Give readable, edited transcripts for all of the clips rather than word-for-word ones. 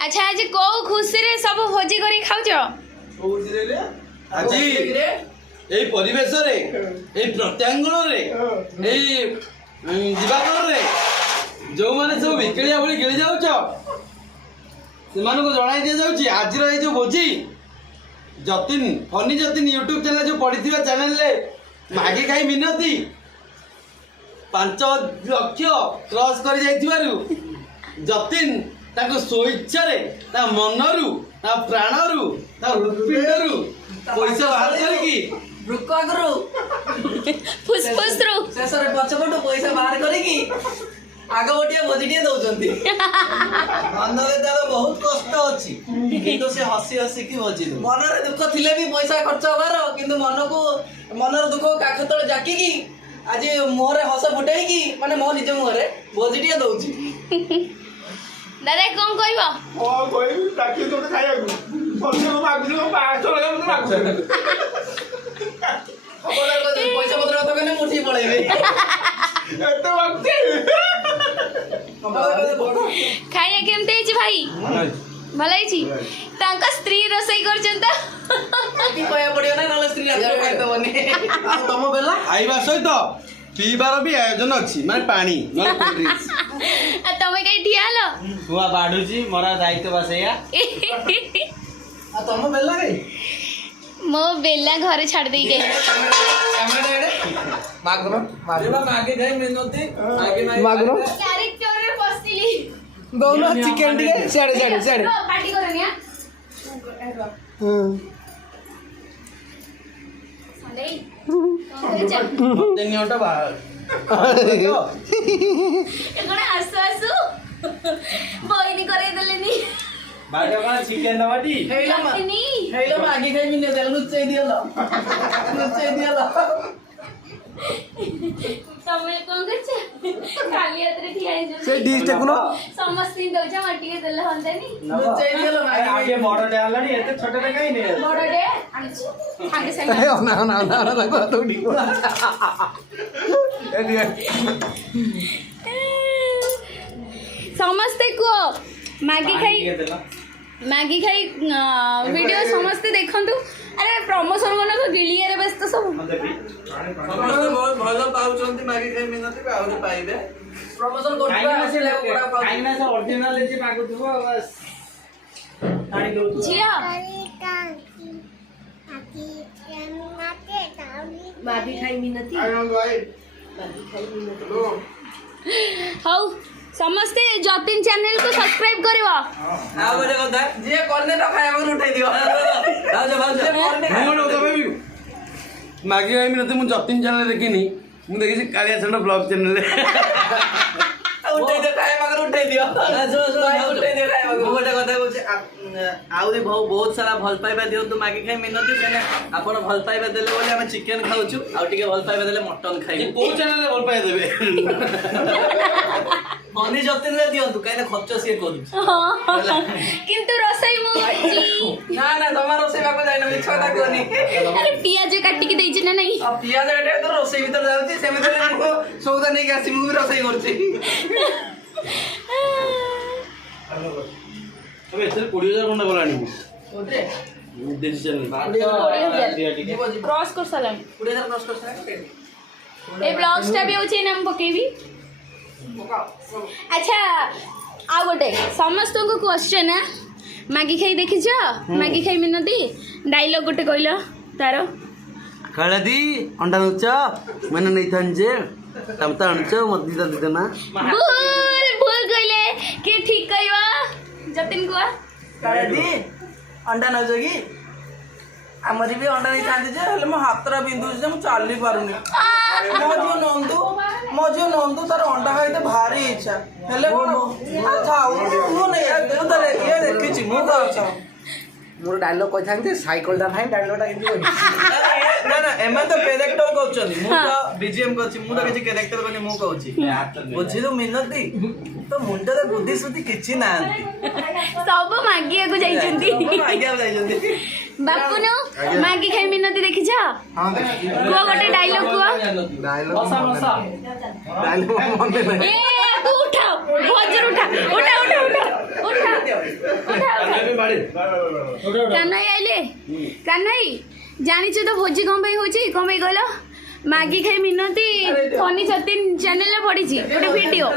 अच्छा आज को खुशी रे सब भोजी करी खाउछ आज এই পরিবেশরে এই প্রত্যাঙ্গণরে এই দিবাকরে ଯେଉଁମାନେ ସବୁ ବିକିଳିଆ ଭଳି ଗିଳି ଯାଉଛ ସେମାନଙ୍କୁ ଜଣାଇ ଦିଆଯାଉଛି ଆଜିର ଏଇ ଯେଉଁ ଭୋଜି ଯତିନ ଫନି ଯତିନ ୟୁଟ୍ୟୁବ୍ ଚ୍ୟାନେଲ୍ ଯେଉଁ ପଡ଼ିଥିବା ଚ୍ୟାନେଲ୍ରେ ମାଗି ଖାଇ ମିନତି 5 ଲକ୍ଷ କ୍ରସ୍ କରି ଯାଇଥିବାରୁ ଯତିନ ତାଙ୍କ ସ୍ୱଇଚ୍ଛାରେ ତା ମନରୁ ତା ପ୍ରାଣରୁ ତା ହୃତ୍ପିଣ୍ଡରୁ ପଇସା ବାହାର କରିକି फुसफुसरू शेषରେ ପଛପଟୁ ପଇସା ବାହାର କରିକି ଆଗ ଗୋଟିଏ ଭୋଜିଟିଏ ଦଉଛନ୍ତି। ମନରେ ତାର ବହୁତ କଷ୍ଟ ଅଛି କିନ୍ତୁ ସେ ହସି ହସିକି ଭୋଜି ଦଉ। ମନରେ ଦୁଃଖ ଥିଲେ ବି ପଇସା ଖର୍ଚ୍ଚ ହବାର କିନ୍ତୁ ମନର ଦୁଃଖ କାଖ ତଳେ ଜାକିକି ଆଜି ମୁହଁରେ ହସ ଫୁଟେଇକି ମାନେ ମୋ ନିଜ ମୁହଁରେ ଭୋଜିଟିଏ ଦଉଛି। ଦାଦା କଣ କହିବ? କଣ କହିବି ତାକି ତୋତେ ଖାଇବାକୁ ମାଗୁଛି 500 ମାଗୁଛି ପଇସା ପତ୍ର କଥା କହିଲେ ମୁଁ ଠିକ ପଳେଇବି। ଖାଇବା କେମିତି ହେଇଛି ଭାଇ? ଭଲ ହେଇଛି। ତାଙ୍କ ସ୍ତ୍ରୀ ରୋଷେଇ କରୁଛନ୍ତି କହିବାକୁ ପଡିବ ନା ନହେଲେ ସ୍ତ୍ରୀ ଖାଇଦବନି। ଆଉ ତମ ବେଲା ଖାଇବା ସହିତ ପିଇବାର ବି ଆୟୋଜନ ଅଛି ମାନେ ପାଣି ତମେ କାହିଁ ଠିଆ ହେଲ? ଛୁଆ ବାଢୁଛି ମୋର ଦାୟିତ୍ୱ ବସେଇଆ। ଆଉ ତମ ବେଲା ରେ ମୋ ବେଲା ଘରେ ଛାଡ଼ି ଦେଇକି ମାଗୁର କ୍ୟାରେକ୍ଟରରେ ବସିଲି। ଦଉନ ଚିକେନ ଟିକେ ସିଆଡେ ସିଆଡେ ସିଆଡେ ପାର୍ଟି କରନି ଆ ସଣ୍ଡେ କଣ ଆସୁ ଆସୁ ବଇନି କରେଇ ଦେଲେନି। ଚିକେନ ଦବାଟି ହେଇଲୋ ମାଗି ଖାଇ ମିନେ ଦେଲ ଲୁଚେଇ ଦିଅଲ ତମେ କଣ କରୁଛ? ଖାଲି ହାତରେ ଠିଆ ହେଇଛ ସେ ଡିଶ ଟେକୁନ ସମସ୍ତେ ଦଉଛ ମତେ ଟିକେ ଦେଲେ ହନ୍ତାନି। ଲୁଚେଇ ଦିଅଲ ଆଗେ ବଡଟେ ଆଣିଲାଣି ଏତେ ଛୋଟଟେ କାଇଁ ନେ ବଡଟେ ଆଣିଛୁ ସାଙ୍ଗେ ସାଙ୍ଗେ ସମସ୍ତେ କୁହ मैगी खाई वीडियो समस्ते देखंतु। अरे प्रमोशन करना तो गिलियारे व्यस्त सब बहुत भलो पाउचंती मैगी खाई मिनती आउरे पाइबे प्रमोशन करबा से लेको काइना से ओरिजिनल जे पाकुथबो बस ताई दो जिया मैगी खाई मिनती हाउ समस्ते जतिन चैनल को सब्सक्राइब करिवो। आ बोले कथा जे करने तो खाया को उठाई दियो भाउज मागी आई मिनती मु जतिन चैनल देखिनी मु देखिसी कालियासंधा ब्लॉग चैनल रे उठाई दे खाया मगर उठाई दियो उठाई दे खाया मगर गोटे कथा बोलछे आउरी बहुत सारा भल पाइबा दियंतु मागी खाई मिनती सेने आपण भल पाइबा देले बोले हम चिकन खाउछु आ टिके भल पाइबा देले मटन खाइबु को चैनल रे भल पाइ देबे फनी जतिन रे दियंतु काइना खर्च से करू किंतु रसोई मु ना ना तमार रोसई बाको जाइना मिछ कथा कोनी अरे पियाज काटी के देछि ना नहीं अब पियाज एटे तो रोसई भीतर जाउची से भीतर मु सौदा नै के आसी मु रोसई करछि अबे एथर 20000 कोन बोलानी ओते देसी चैनल क्रॉस कर सलाम 20000 क्रॉस कर सला ए ब्लॉग्स टा भी होछि नाम पकेबी। अच्छा आ गोटे समस्त को क्वेश्चन है मैगी खाई देखि छ मैगी खाई मिनती डायलॉग गोटे कहलो तारो कळदी अंडा नुच मैंने नहीं थान जे तम त अणच मत दी देना भूल कहले के ठीक कहवा जतिन को काडी अंडा न जोगी हमरी भी अंडा नहीं खाते जे हले मो हातरा बिंदु जे मु चाली पारुनी मो जो नंदू तार अंडा खाइते भारी इच्छा हेले कोन अच्छा मु नहीं मु त ये देखिछि मु कहछ मोर डायलॉग कहि थांते साइकिल दा फाइन डायलॉग टा किंतु ना ना एमा तो कैरेक्टर कहउछनी मु तो बीजीएम कहछि मु तो किछि कैरेक्टर कनी मु कहउछि बुझिलु मिनती तो मुंडा रे बुद्धि सुद्धि किछि नांती सब मागिया को जाइछंती मागिया जाइछंती बापुनो मागी खाई मिनती देखि छ हां देखि को गोटे डायलॉग को डायलॉग मन ए तू उठा भजर उठा ବାଡେ କାହ୍ନାଇ ଆଇଲେ କାହ୍ନାଇ ଜାଣିଛୁ ତ ଭୋଜି କ'ଣ ପାଇଁ ହଉଛି କ'ଣ ପାଇଁ କହିଲ ମାଗି ଖାଇ ମିନତି ଫନି ଯତିନ ଚ୍ୟାନେଲରେ ପଡ଼ିଛି ଗୋଟେ ଭିଡିଓ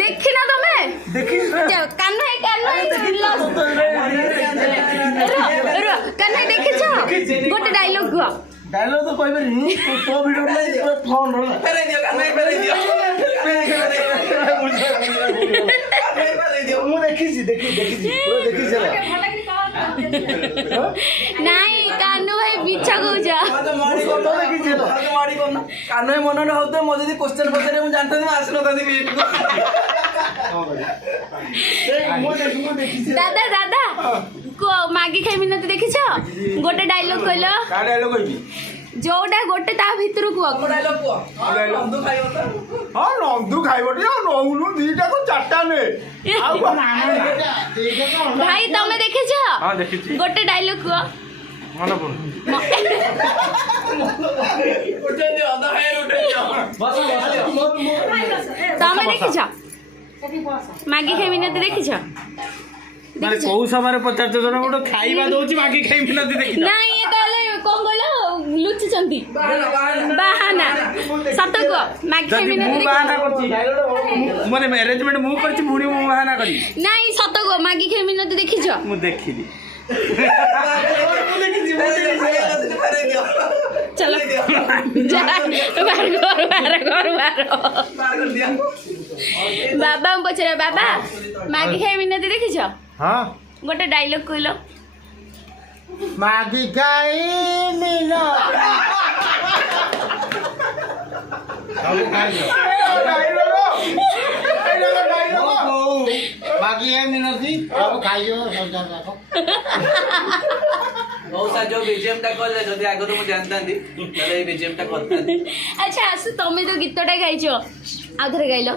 ଦେଖିନ ତମେ କାହ୍ନାଇ କାହ୍ନାଇ କାହ୍ନାଇ ଦେଖିଛ ଗୋଟେ ଡାଇଲଗ କୁହ डायलॉग तो कोई भी नहीं तो वीडियो में पूरा फोन रोला फेरे दियो कान फेरे दियो ମୁଁ ଦେଖିଛି ପୁରା ଦେଖିଛି ନାଇଁ କାହ୍ନୁ ଭାଇ ମିଛ କହୁଛ କାନ ମନରେ ହଉଥିବ ମୋ ଯଦି କ୍ୱେଶ୍ଚନ ପଚାରେ ମୁଁ ଜାଣିଥାନ୍ତି ମୁଁ ଆସିନଥାନ୍ତି ଦାଦା ଦାଦା ମାଗି ଖାଇ ମିନତି ଦେଖିଛ ଗୋଟେ ଡାଇଲଗ କହିଲ ଯୋଉଟା ଗୋଟେ ତା ଭିତରୁ କୁହ ହଁ ନନ୍ଦୁ ଖାଇବ ଟିକେ ନଉନୁ ଦିଟାକୁ ଚାରିଟା ନେ ଭାଇ ତମେ ଦେଖିଛ ଗୋଟେ ଡାଇଲଗ କୁହ ତମେ ଦେଖିଛ ମାଗି ଖାଇ ମିନତି ଦେଖିଛ ମାନେ କୋଉ ସମୟରେ ପଚାରୁଛ ଜଣ ଗୋଟେ ଖାଇବା ଦଉଛି ମାଗି ଖାଇ ମିନତି ଦେଖି ନାଇଁ ତାହେଲେ କଣ କହିଲ ଲୁଚିଛନ୍ତି ବାହାନା ସତ କୁହ ମାଗି ଖାଇ ମିନତି ବାହାନା କରୁଛି ମାନେ ମ୍ୟାରେଜମେଣ୍ଟ ମୁଁ କରିଛି ପୁଣି ମୁଁ ବାହାନା କରିବି ନାଇଁ ସତ କୁହ ମାଗି ଖାଇ ମିନତି ଦେଖିଛ ମୁଁ ଦେଖିଲି चलो बाबा पचार बाबा मागी खाई मिनती देखिछ हाँ गोटे डायलॉग कहल मागी खाई बाकी है मिनती अब खाइयो सब जाक बहुत सा जो बीजेम टा कर ले जदी आगो तो मु जानतांती तले ए बीजेम टा करतांती अच्छा आसु तमे तो गीतटा गाइछो आ थरे गाइलो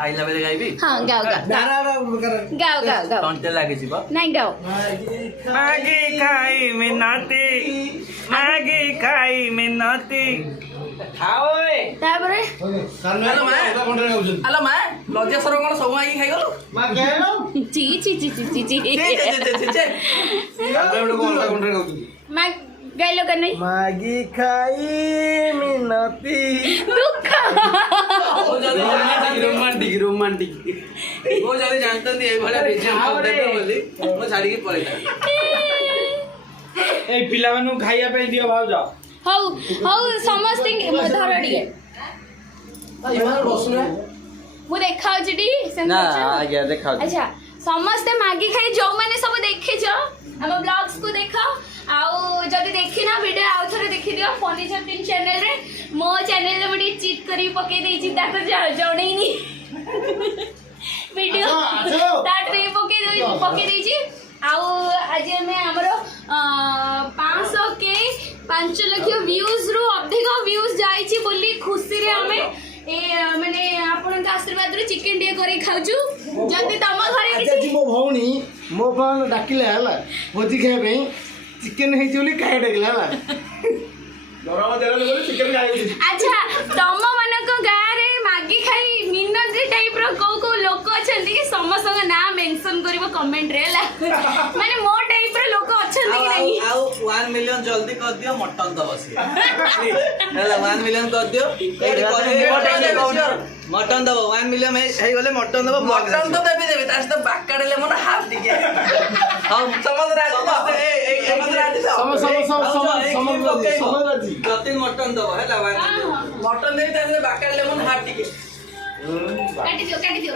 आइला बेले गाइबी हां गाओ गाओ गाओ गाओ गाओ तंटे लागे छिबा नहीं गाओ मागी खाई मिनती खाओ ए तापरे हेलो मां लज्जा सर कोन सब मागी खाइ गलो मा केनो ची ची ची ची ची ची मा गाइलो कर नहीं मागी खाई मिनती दुख रोमांटिक वो जदी जानतांती ए भला बीजेम करते बोली मो छाड़ी के पळेता ए पिला मानु खाइया पे दियो भाउज हौ हौ समस्त धरडिए मु देखाउ छिडी ना आगे देखा अच्छा समस्ते मागी खाई जो माने सब देखि छ हम ब्लॉग्स को देखाओ आउ जदी देखि ना वीडियो आउ थरे देखि दियो funnyjatin चैनल रे मो चैनल रे बडी चीट करी पके देई छि ताको जणेई नी वीडियो स्टार्ट रे पके देई छि आउ आज हमें हमरो 500 के 5 लाख व्यूज रु अधिक व्यूज जाई छि बोली खुशी रे हमें ए माने आपन का आशीर्वाद रे चिकन डे करी खाउछु जदी तम घरे आज मो भौणी मो पान डाकिले हला भोजी खाए पे चिकन हे जोली काहे डाकिले हला दरमा देला बोले चिकन खाइ अच्छा तम मानक गाँ रे मागी खाई मिनती टाइप रो को लोक अछंती कि समस्त ना मेंशन करिवो कमेंट रे ला माने मो टाइप रो लोक अछंती कि नहीं आउ 1 मिलियन जल्दी कर दियो मटन दबो से हेला 1 मिलियन कर दियो मटन दबो 1 मिलियन हे गले मटन दबो मटन तो देबे तास तो बाकाडले मन हाफ दिके हम समझ राजी गतिन मटन दबो हेला मटन देबे तास बाकाडले मन हाफ दिके काटी दियो